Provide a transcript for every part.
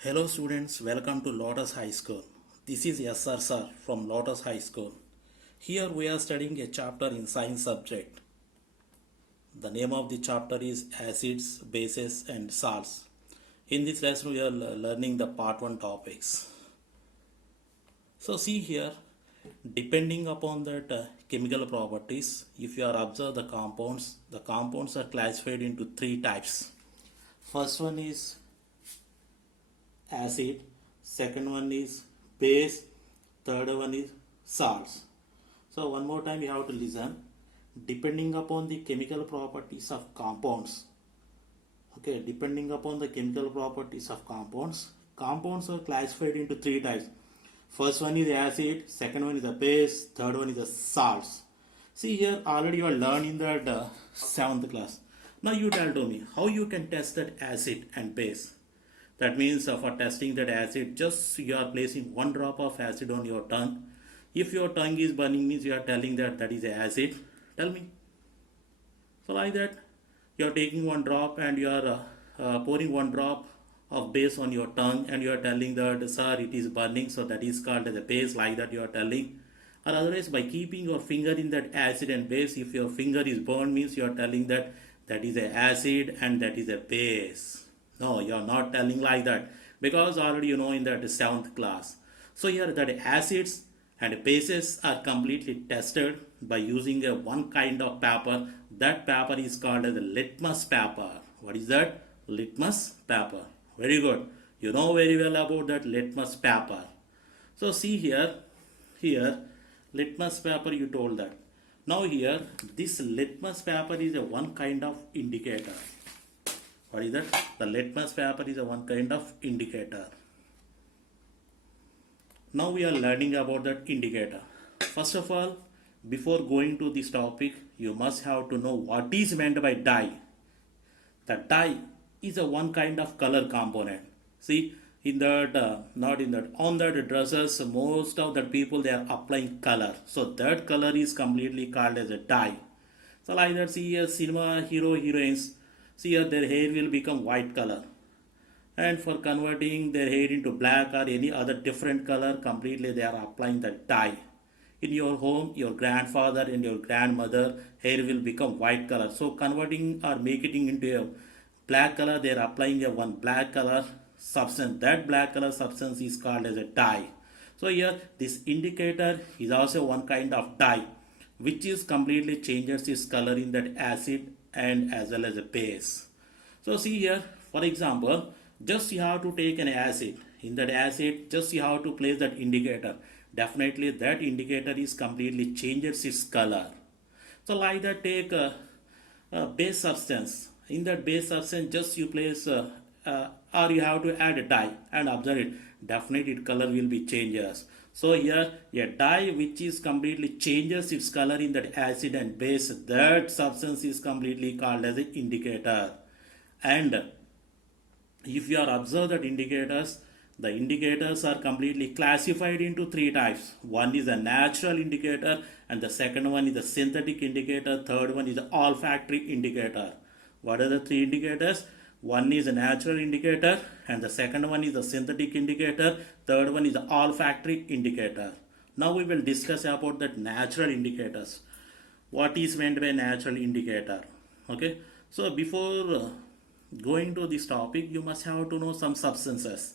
Hello students, welcome to Lotus High School. This is SR Sir from Lotus High School. Here we are studying a chapter in science subject. The name of the chapter is acids, bases and salts. In this lesson we are learning the part 1 topics. So see here, depending upon that chemical properties, if you are observe the compounds are classified into three types. First one is acid, second one is base, third one is salts. So one more time you have to listen. Depending upon the chemical properties of compounds, depending upon the chemical properties of compounds are classified into three types. First one is acid, second one is the base, third one is the salts. See here, already you are learned in that 7th class. Now you tell to me how you can test that acid and base. That means for testing that acid, just you are placing one drop of acid on your tongue. If your tongue is burning, means you are telling that that is acid. Tell me. So like that, you are taking one drop and you are pouring one drop of base on your tongue and you are telling that sir it is burning, so that is called as a base. Like that you are telling. Or otherwise by keeping your finger in that acid and base, if your finger is burned, means you are telling that that is a acid and that is a base. No, you are not telling like that, because already you know in that 7th class. So here that acids and bases are completely tested by using a one kind of paper. That paper is called as a litmus paper. What is that? Litmus paper. Very good. You know very well about that litmus paper. So see here litmus paper you told that. Now here this litmus paper is a one kind of indicator. What is that? The litmus paper is a one kind of indicator. Now we are learning about that indicator. First of all, before going to this topic, you must have to know what is meant by dye. The dye is a one kind of color component. See, in that, not in that, on that dresses, most of the people they are applying color. So that color is completely called as a dye. So like that, see a cinema hero, heroines, see here their hair will become white color, and for converting their hair into black or any other different color, completely they are applying the dye. In your home, your grandfather and your grandmother hair will become white color, so converting or making it into a black color, they are applying a one black color substance. That black color substance is called as a dye. So here this indicator is also one kind of dye which is completely changes its color in that acid and as well as a base. So see here, for example, just you have to take an acid. In that acid, just you have to place that indicator. Definitely that indicator is completely changes its color. So like that, take a base substance. In that base substance, just you place or you have to add a dye and observe it. Definitely its color will be changes. So here a dye which is completely changes its color in that acid and base, that substance is completely called as an indicator. And if you are observe that indicators, the indicators are completely classified into three types. One is a natural indicator, and the second one is a synthetic indicator, third one is the olfactory indicator. What are the three indicators? One is a natural indicator, and the second one is a synthetic indicator, third one is the olfactory indicator. Now we will discuss about that natural indicators. What is meant by natural indicator? Okay, so before going to this topic, you must have to know some substances.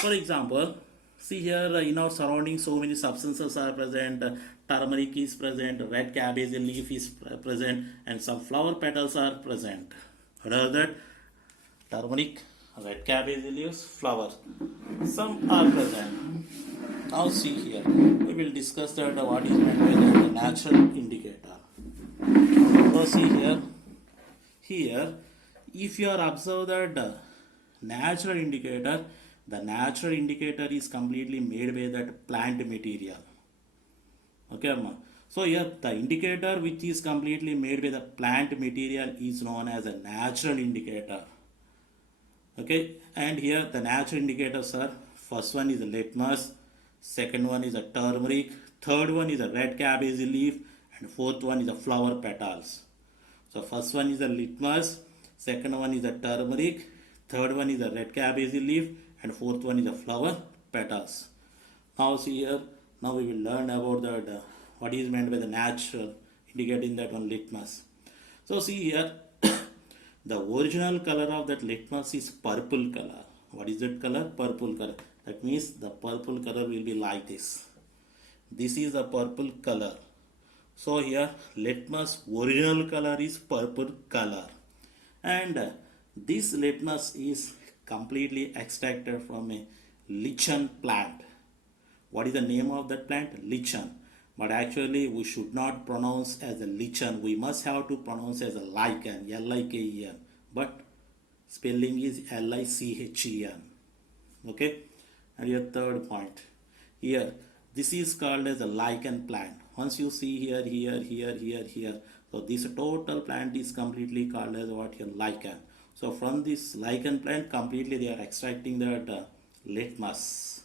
For example, see here in our surroundings, so many substances are present. Turmeric is present, red cabbage leaf is present, and some flower petals are present. What are that? Turmeric, red cabbage leaves, flowers. Some are present. Now see here, we will discuss that what is meant by the natural indicator. So see here if you are observe that natural indicator, the natural indicator is completely made by that plant material. Okay, Amma. So here the indicator which is completely made by the plant material is known as a natural indicator. Okay, and here the natural indicators are, first one is a litmus, second one is a turmeric, third one is a red cabbage leaf, and fourth one is a flower petals. So first one is a litmus, second one is a turmeric, third one is a red cabbage leaf, and fourth one is the flower petals. Now see here, now we will learn about that what is meant by the natural, indicating that one litmus. So see here, the original color of that litmus is purple color. What is that color? Purple color. That means the purple color will be like this. This is a purple color. So here litmus original color is purple color, and this litmus is completely extracted from a lichen plant. What is the name of that plant? Lichen. But actually we should not pronounce as a lichen. We must have to pronounce as a lichen, L-I-K-E-N. But spelling is L-I-C-H-E-N. Okay. And your third point. Here, this is called as a lichen plant. Once you see here. So this total plant is completely called as what? Here, lichen. So from this lichen plant, completely they are extracting that litmus.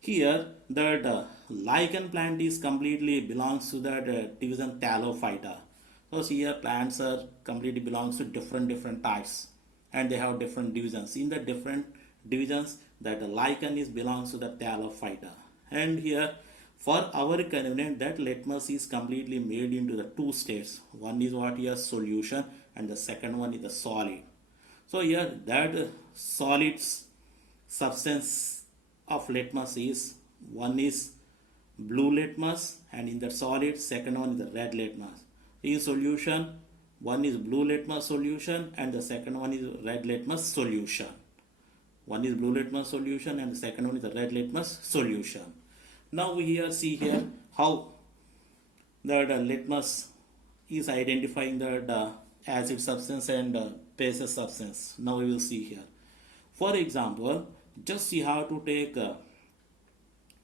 Here, that lichen plant is completely belongs to that division Thallophyta. So here plants are completely belongs to different types, and they have different divisions. In the different divisions, that the lichen is belongs to the Thallophyta. And here, for our convenience, that litmus is completely made into the two states. One is what here solution, and the second one is the solid. So here that solids substance of litmus is, one is blue litmus, and in the solid second one is the red litmus. In solution, one is blue litmus solution and the second one is red litmus solution. One is blue litmus solution and the second one is the red litmus solution. Now we here see here how the litmus is identifying the acid substance and base substance. Now we will see here. For example, just you have to take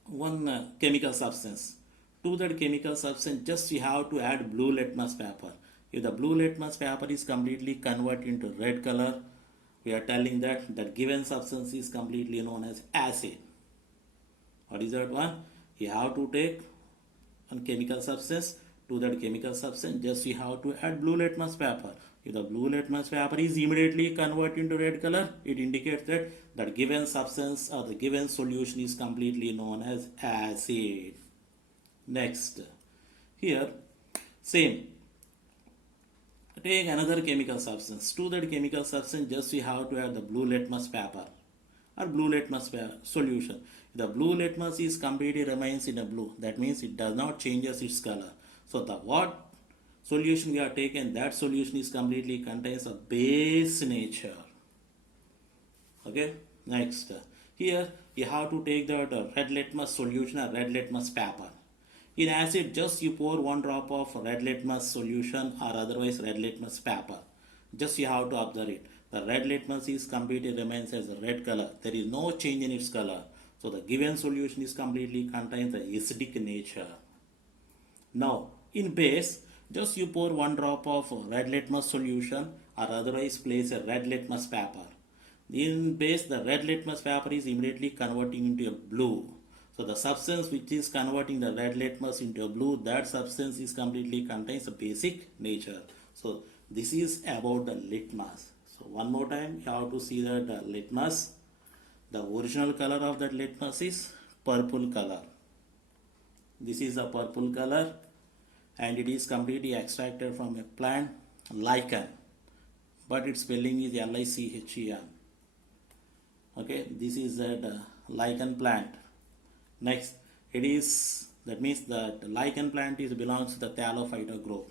one chemical substance. To that chemical substance, just you have to add blue litmus paper. If the blue litmus paper is completely converted into red color, we are telling that that given substance is completely known as acid. What is that one? You have to take one chemical substance. To that chemical substance, just you have to add blue litmus paper. If the blue litmus paper is immediately converted into red color, it indicates that that given substance or the given solution is completely known as acid. Next, here same. Take another chemical substance. To that chemical substance, just you have to add the blue litmus paper or blue litmus solution. The blue litmus is completely remains in a blue. That means it does not changes its color. So the what solution we are taken, that solution is completely contains a base nature. Okay. Next, here you have to take the red litmus solution or red litmus paper. In acid, just you pour one drop of red litmus solution or otherwise red litmus paper. Just you have to observe it. The red litmus is completely remains as a red color. There is no change in its color. So the given solution is completely contains the acidic nature. Now, in base, just you pour one drop of red litmus solution or otherwise place a red litmus paper. In base, the red litmus paper is immediately converting into a blue. So the substance which is converting the red litmus into a blue, that substance is completely contains a basic nature. So this is about the litmus. So one more time, you have to see that the litmus, the original color of that litmus is purple color. This is a purple color and it is completely extracted from a plant lichen, but its spelling is L-I-C-H-E-N. Okay, this is that lichen plant. Next, it is, that means that lichen plant is belongs to the Thallophyta group.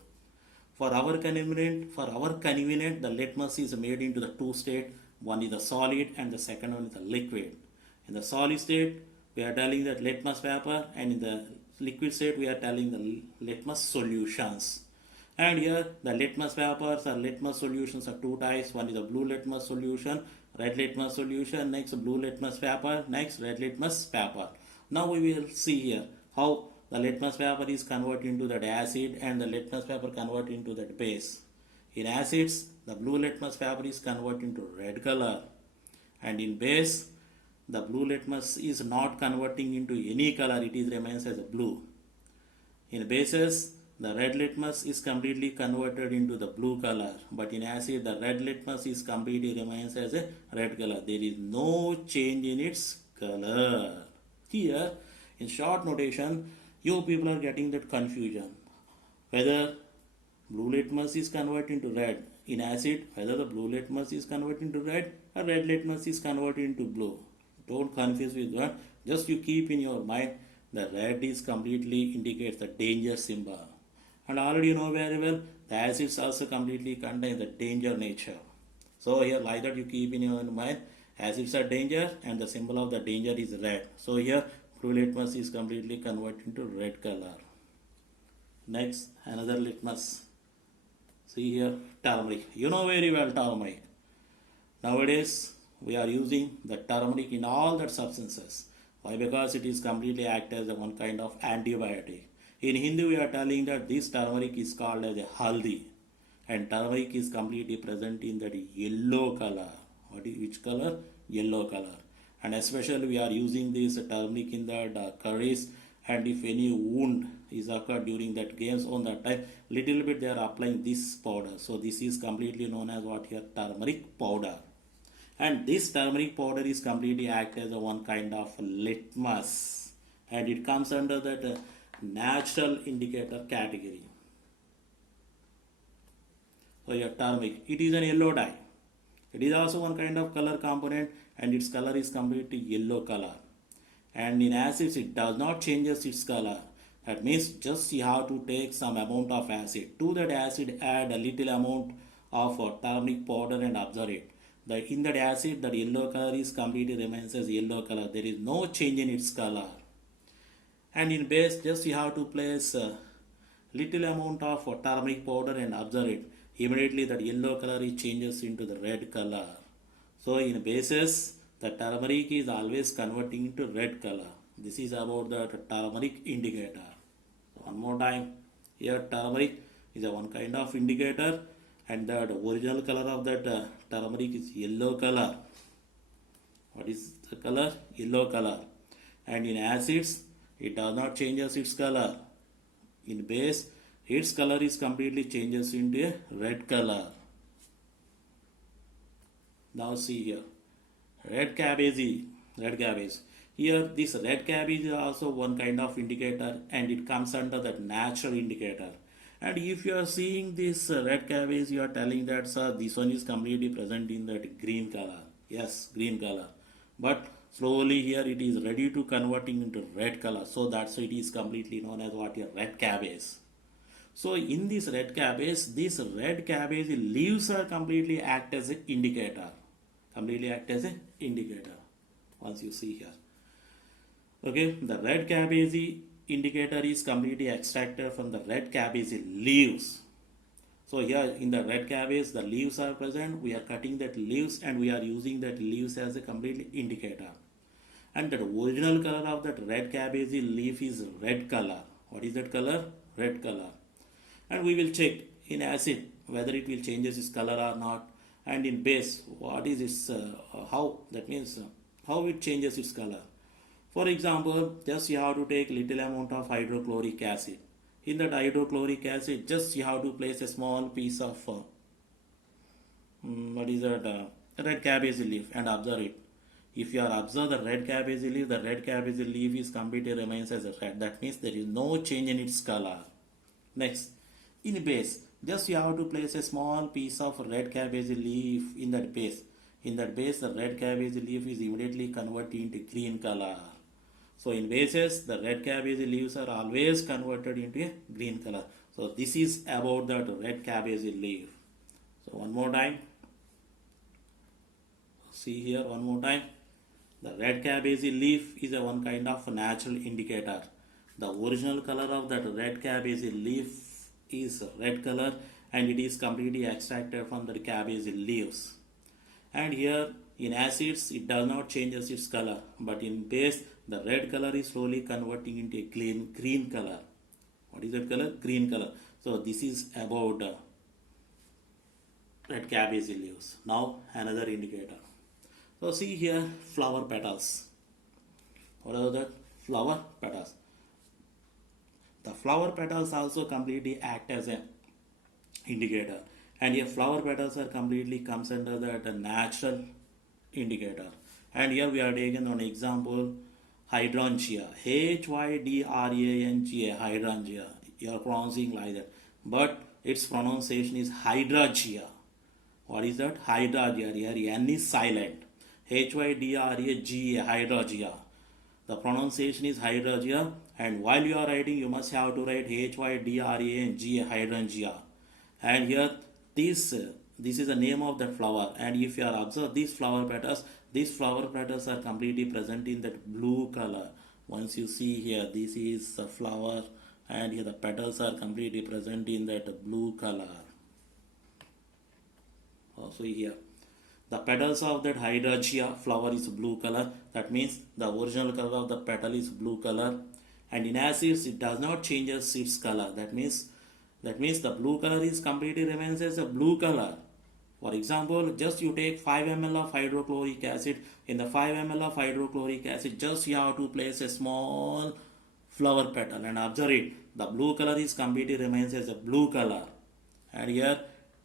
For our convenient, the litmus is made into the two state. One is the solid and the second one is the liquid. In the solid state, we are telling that litmus paper, and in the liquid state, we are telling the litmus solutions. And here, the litmus papers or litmus solutions are two types. One is the blue litmus solution, red litmus solution, next blue litmus paper, next red litmus paper. Now we will see here how the litmus paper is converted into that acid and the litmus paper converted into that base. In acids, the blue litmus paper is converted into red color, and in base, the blue litmus is not converting into any color, it is remains as a blue. In bases, the red litmus is completely converted into the blue color, but in acid the red litmus is completely remains as a red color. There is no change in its color. Here, in short notation, you people are getting that confusion. Whether blue litmus is converted into red in acid, whether the blue litmus is converted into red or red litmus is converted into blue. Don't confuse with one. Just you keep in your mind the red is completely indicates the danger symbol. And already you know very well the acids also completely contain the danger nature. So here like that you keep in your mind acids are danger and the symbol of the danger is red. So here blue litmus is completely converted into red color. Next another litmus. See here turmeric. You know very well turmeric. Nowadays we are using the turmeric in all the substances. Why? Because it is completely act as a one kind of antibiotic. In Hindi we are telling that this turmeric is called as a haldi, and turmeric is completely present in that yellow color. Which color? Yellow color. And especially we are using this turmeric in the curries, and if any wound is occurred during that games on that time, little bit they are applying this powder. So this is completely known as what here turmeric powder. And this turmeric powder is completely act as a one kind of litmus, and it comes under that natural indicator category. So your turmeric, it is an yellow dye. It is also one kind of color component, and its color is completely yellow color. And in acids it does not changes its color. That means just you have to take some amount of acid. To that acid add a little amount of turmeric powder and observe it. In that acid that yellow color is completely remains as yellow color. There is no change in its color. And in base just you have to place a little amount of turmeric powder and observe it. Immediately that yellow color is changes into the red color. So in bases the turmeric is always converting into red color. This is about the turmeric indicator. One more time, here turmeric is a one kind of indicator, and the original color of that turmeric is yellow color. What is the color? Yellow color. And in acids it does not changes its color. In base its color is completely changes into a red color. Now see here, red cabbage. Here this red cabbage is also one kind of indicator, and it comes under that natural indicator. And if you are seeing this red cabbage, you are telling that sir, this one is completely present in that green color. Yes, green color. But slowly here it is ready to converting into red color. So that's why it is completely known as what your red cabbage. So in this red cabbage leaves are completely act as an indicator. Once you see here. Okay, the red cabbage indicator is completely extracted from the red cabbage leaves. So here in the red cabbage the leaves are present. We are cutting that leaves and we are using that leaves as a complete indicator. And the original color of that red cabbage leaf is red color. What is that color? Red color. And we will check in acid whether it will changes its color or not, and in base what is its how, that means how it changes its color. For example, just you have to take little amount of hydrochloric acid. In that hydrochloric acid just you have to place a small piece of red cabbage leaf and observe it. If you are observe the red cabbage leaf is completely remains as a red. That means there is no change in its color. Next, in base, just you have to place a small piece of red cabbage leaf in that base. In that base, the red cabbage leaf is immediately converted into green color. So in bases, the red cabbage leaves are always converted into a green color. So this is about that red cabbage leaf. So one more time. See here one more time. The red cabbage leaf is a one kind of natural indicator. The original color of that red cabbage leaf is red color, and it is completely extracted from the cabbage leaves. And here in acids it does not changes its color, but in base the red color is slowly converting into a green color. What is that color? Green color. So this is about red cabbage leaves. Now another indicator. So see here flower petals. What are that? Flower petals. The flower petals also completely act as an indicator, and here flower petals are completely comes under that natural indicator. And here we are taking an example, hydrangea, hydrangea, hydrangea. You are pronouncing like that, but its pronunciation is hydrangea. What is that? Hydrangea. Here N is silent. Hydrangea, hydrangea. The pronunciation is hydrangea, and while you are writing, you must have to write hydrangea, hydrangea. And here this is the name of that flower. And if you are observe these flower petals are completely present in that blue color. Once you see here, this is the flower, and here the petals are completely present in that blue color. Also here, the petals of that hydrangea flower is blue color. That means the original color of the petal is blue color. And in acids, it does not change its color. That means the blue color is completely remains as a blue color. For example, just you take 5 ml of hydrochloric acid. In the 5 ml of hydrochloric acid, just you have to place a small flower petal and observe it. The blue color is completely remains as a blue color. And here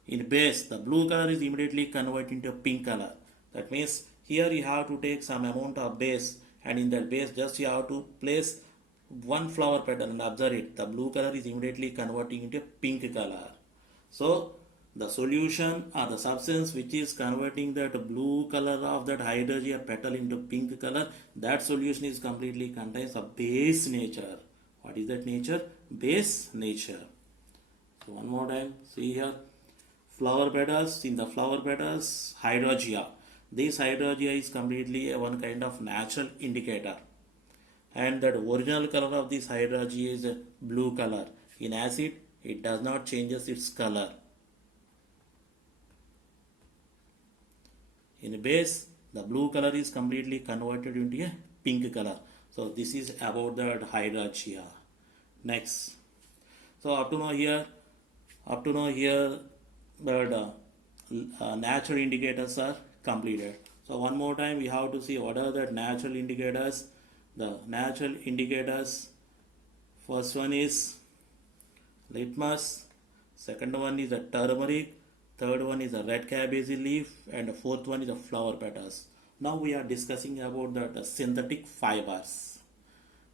in base, the blue color is immediately converted into pink color. That means here you have to take some amount of base, and in that base just you have to place one flower petal and observe it. The blue color is immediately converting into pink color. So the solution or the substance which is converting that blue color of that hydrogen petal into pink color, that solution is completely contains a base nature. What is that nature? Base nature. So one more time, see here, flower petals. In the flower petals, hydrangea. This hydrangea is completely one kind of natural indicator, and that original color of this hydrangea is a blue color. In acid, it does not changes its color. In base, the blue color is completely converted into a pink color. So this is about the hydrangea. Next, so up to now here, the natural indicators are completed. So one more time, we have to see what are the natural indicators. The natural indicators, first one is litmus, second one is the turmeric, third one is the red cabbage leaf, and the fourth one is the flower petals. Now we are discussing about the synthetic fibers.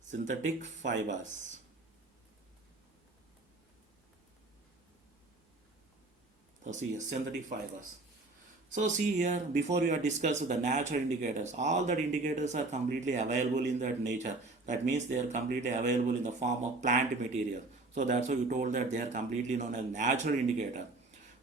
Synthetic fibers. So see, synthetic fibers. So see here, before we are discussing the natural indicators, all that indicators are completely available in that nature. That means they are completely available in the form of plant material. So that's why we told that they are completely known as natural indicator.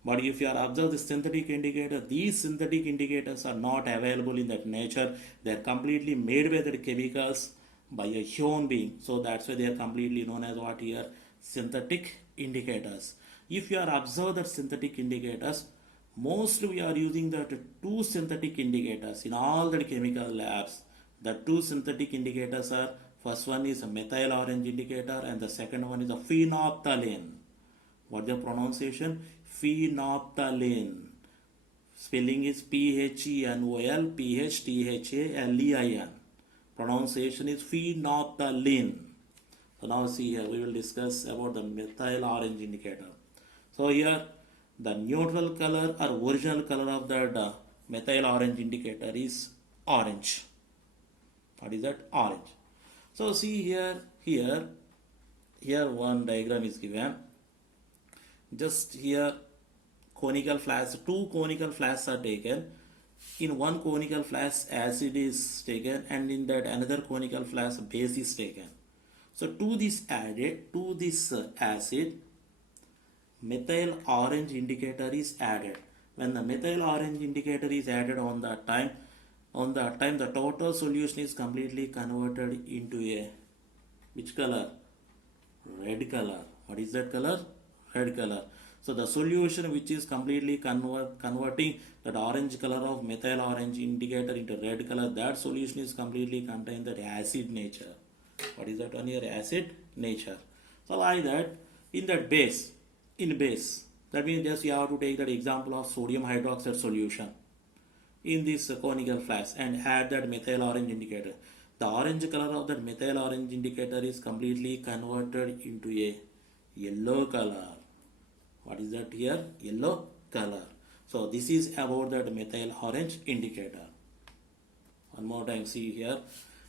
But if you are observe the synthetic indicator, these synthetic indicators are not available in that nature. They are completely made by the chemicals by a human being. So that's why they are completely known as what here? Synthetic indicators. If you are observe the synthetic indicators, mostly we are using the two synthetic indicators in all the chemical labs. The two synthetic indicators are, first one is a methyl orange indicator, and the second one is a phenolphthalein. What the pronunciation? Phenolphthalein. Spelling is PHENOL PHTHALEIN. Pronunciation is phenolphthalein. So now see here, we will discuss about the methyl orange indicator. So here, the neutral color or original color of that methyl orange indicator is orange. What is that? Orange. So see here one diagram is given. Just here, conical flasks, two conical flasks are taken. In one conical flask, acid is taken, and in that another conical flask, base is taken. So to this acid, methyl orange indicator is added. When the methyl orange indicator is added on that time the total solution is completely converted into a which color? Red color. What is that color? Red color. So the solution which is completely converting that orange color of methyl orange indicator into red color, that solution is completely contained that acid nature. What is that on here? Acid nature. So like that, in that base, that means just you have to take that example of sodium hydroxide solution in this conical flask and add that methyl orange indicator. the orange color of that methyl orange indicator is completely converted into a yellow color. What is that here? Yellow color. So this is about that methyl orange indicator. One more time, see here.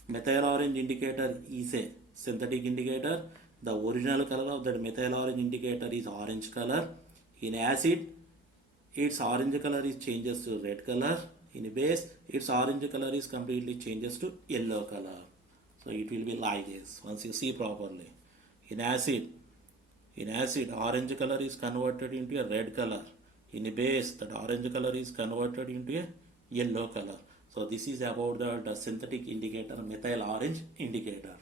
Methyl orange indicator is a synthetic indicator. The original color of that methyl orange indicator is orange color. In acid, its orange color is changes to red color. In base, its orange color is completely changes to yellow color. So it will be like this once you see properly. In acid, orange color is converted into a red color. In base, that orange color is converted into a yellow color. So this is about the synthetic indicator, methyl orange indicator.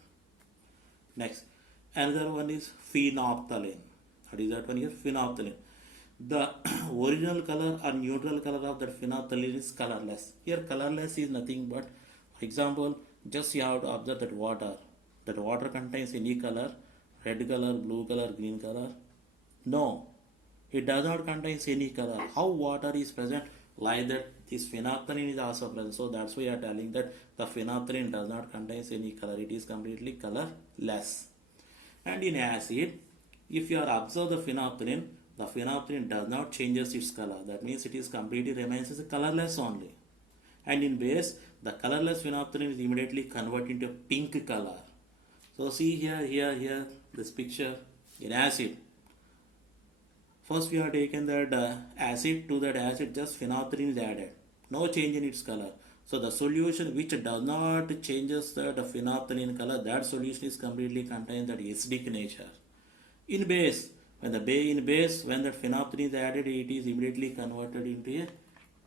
Next, another one is phenolphthalein. What is that one here? Phenolphthalein. The original color or neutral color of that phenolphthalein is colorless. Here colorless is nothing but, for example, just you have to observe that water. That water contains any color, red color, blue color, green color. No, it does not contain any color. How water is present? Like that, this phenolphthalein is also present. So that's why we are telling that the phenolphthalein does not contain any color. It is completely colorless. And in acid, if you are observe the phenolphthalein does not changes its color. That means it is completely remains as a colorless only. And in base, the colorless phenolphthalein is immediately converted into pink color. So see here, this picture in acid. First we have taken that acid, to that acid just phenolphthalein is added. No change in its color. So the solution which does not changes the phenolphthalein color, that solution is completely contains that acidic nature. In base, when the phenolphthalein is added, it is immediately converted into a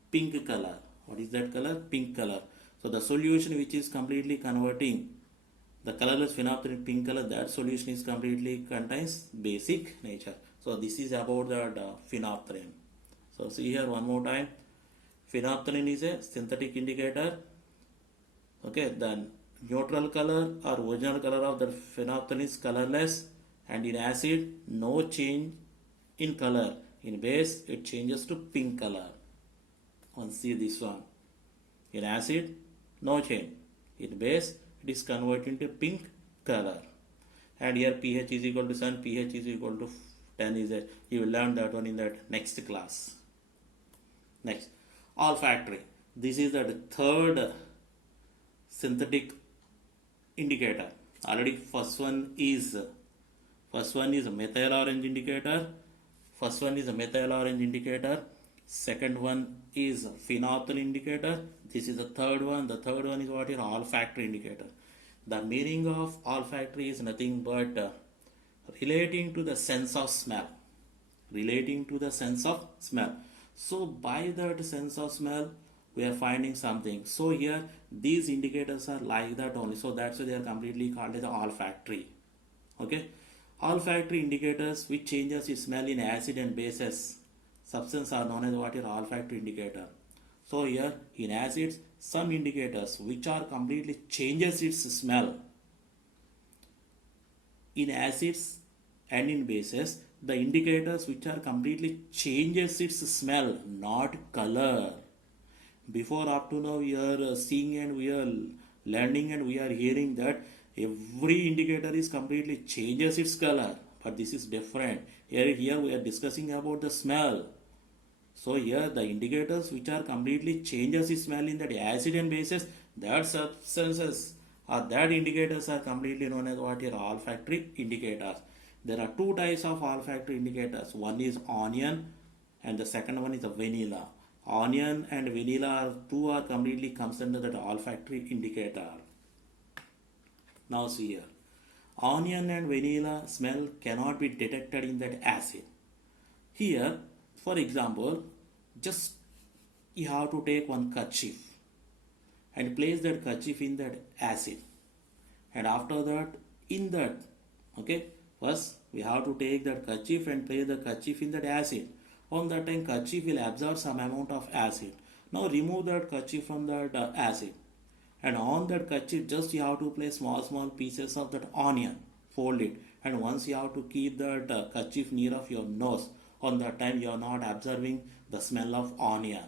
pink color. What is that color? Pink color. So the solution which is completely converting the colorless phenolphthalein pink color, that solution is completely contains basic nature. So this is about the phenolphthalein. So see here one more time. Phenolphthalein is a synthetic indicator. Okay, the neutral color or original color of the phenolphthalein is colorless, and in acid no change in color. In base it changes to pink color. Once see this one. In acid no change. In base it is converted into pink color. And here pH is equal to 7, pH is equal to 10 is a, you will learn that one in that next class. Next, olfactory. This is the third synthetic indicator. Already first one is methyl orange indicator. Second one is phenolphthalein indicator. This is the third one. The third one is what is olfactory indicator. The meaning of olfactory is nothing but relating to the sense of smell. So by that sense of smell, we are finding something. So here these indicators are like that only. So that's why they are completely called as the olfactory. Okay, olfactory indicators which changes its smell in acid and bases substance are known as what is olfactory indicator. So here in acids, some indicators which are completely changes its smell. In acids and in bases, the indicators which are completely changes its smell, not color. Before up to now we are seeing and we are learning and we are hearing that every indicator is completely changes its color, but this is different. Here we are discussing about the smell. So here the indicators which are completely changes its smell in that acid and bases, that substances or that indicators are completely known as what are olfactory indicators. There are two types of olfactory indicators. One is onion and the second one is a vanilla. Onion and vanilla are completely comes under that olfactory indicator. Now see here. Onion and vanilla smell cannot be detected in that acid. Here, for example, just you have to take one kerchief and place that kerchief in that acid. And after that, in that, okay, first we have to take that kerchief and place the kerchief in that acid. On that time, kerchief will absorb some amount of acid. Now remove that kerchief from that acid. And on that kerchief, just you have to place small pieces of that onion. Fold it. And once you have to keep that kerchief near of your nose. On that time, you are not observing the smell of onion.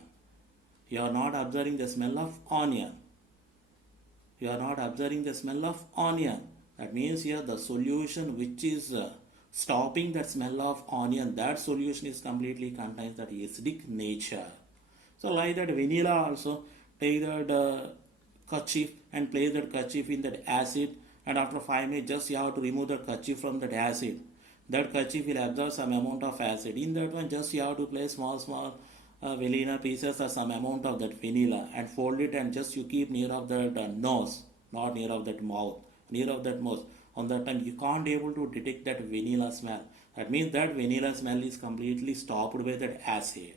You are not observing the smell of onion. you are not observing the smell of onion. That means here the solution which is stopping that smell of onion, that solution is completely contains that acidic nature. So like that vanilla also, take that kerchief and place that kerchief in that acid, and after 5 minutes just you have to remove the kerchief from that acid. That kerchief will absorb some amount of acid. In that one just you have to place small vanilla pieces or some amount of that vanilla and fold it, and just you keep near of that nose, not near of that mouth, near of that mouth. On that time you can't able to detect that vanilla smell. That means that vanilla smell is completely stopped by that acid,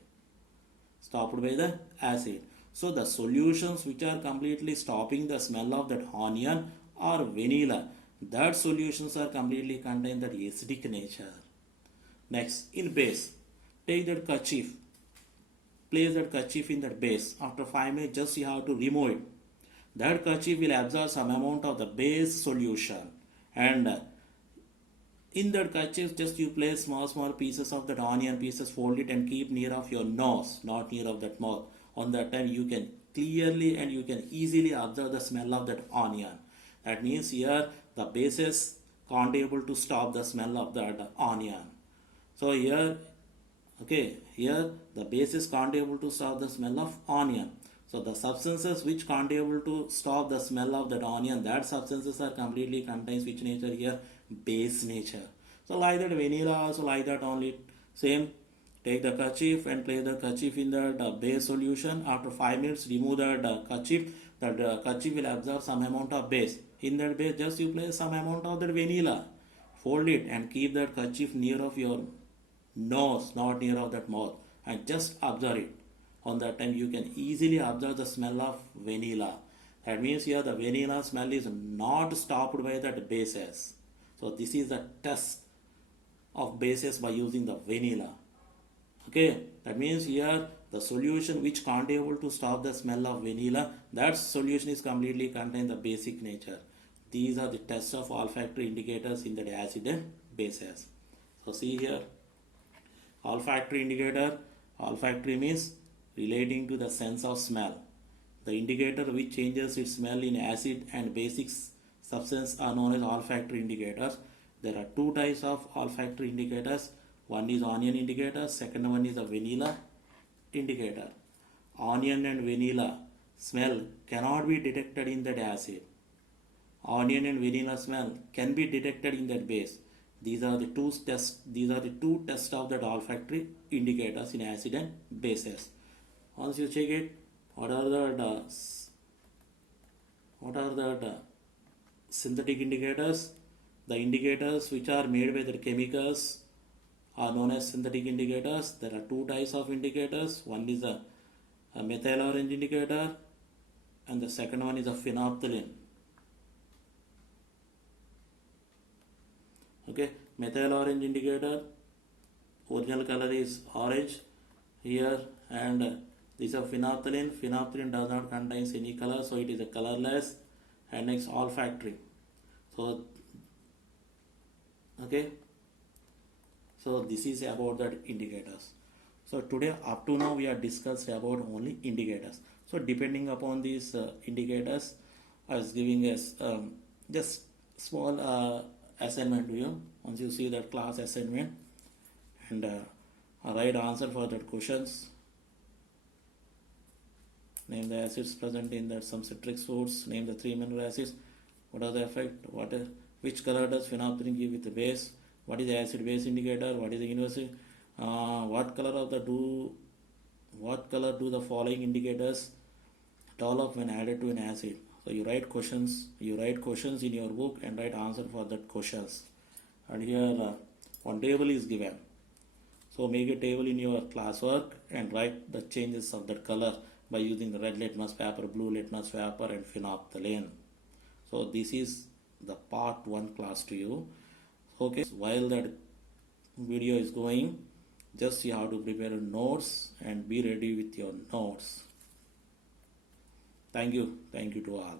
stopped by the acid. So the solutions which are completely stopping the smell of that onion or vanilla, that solutions are completely contain that acidic nature. Next, in base, take that kerchief, place that kerchief in that base. After 5 minutes, just you have to remove it. That kerchief will absorb some amount of the base solution, and in that kerchief just you place small pieces of that onion pieces, fold it and keep near of your nose, not near of that mouth. On that time you can clearly and you can easily observe the smell of that onion. That means here the bases can't able to stop the smell of that onion. So here, okay, here the bases can't able to stop the smell of onion. So the substances which can't able to stop the smell of that onion, that substances are completely contains which nature here? Base nature. So like that vanilla also like that only, same. Take the kerchief and place the kerchief in the base solution. After 5 minutes remove the kerchief. The kerchief will absorb some amount of base. In that base just you place some amount of that vanilla. Fold it and keep that kerchief near of your nose, not near of that mouth, and just observe it. On that time you can easily observe the smell of vanilla. That means here the vanilla smell is not stopped by that bases. So this is the test of bases by using the vanilla. Okay, that means here the solution which can't able to stop the smell of vanilla, that solution is completely contain the basic nature. These are the tests of olfactory indicators in the acid and bases. So see here, olfactory indicator. Olfactory means relating to the sense of smell. The indicator which changes its smell in acid and basic substance are known as olfactory indicators. There are two types of olfactory indicators. One is onion indicator, second one is a vanilla indicator. Onion and vanilla smell cannot be detected in that acid. Onion and vanilla smell can be detected in that base. These are the two tests. These are the two tests of the olfactory indicators in acid and bases. Once you check it, what are the synthetic indicators? The indicators which are made by the chemicals are known as synthetic indicators. There are two types of indicators. One is a methyl orange indicator, and the second one is a phenolphthalein. Okay, methyl orange indicator, original color is orange here, and this is a phenolphthalein. Phenolphthalein does not contain any color, so it is a colorless. And next, olfactory. So okay, so this is about the indicators. So today up to now we are discussed about only indicators. So depending upon these indicators, I was giving us just small assignment to you. Once you see that class assignment, and write answer for that questions. Name the acids present in that some citric source. Name the three mineral acids. What are the effect? Which color does phenolphthalein give with the base? What is the acid base indicator? What is the inverse? What color do the following indicators develop when added to an acid? So you write questions in your book and write answer for that questions. And here one table is given. So make a table in your classwork and write the changes of that color by using the red litmus paper, blue litmus paper, and phenolphthalein. So this is the part 1 class to you. Okay, while that video is going, just you have to prepare notes and be ready with your notes. Thank you to all.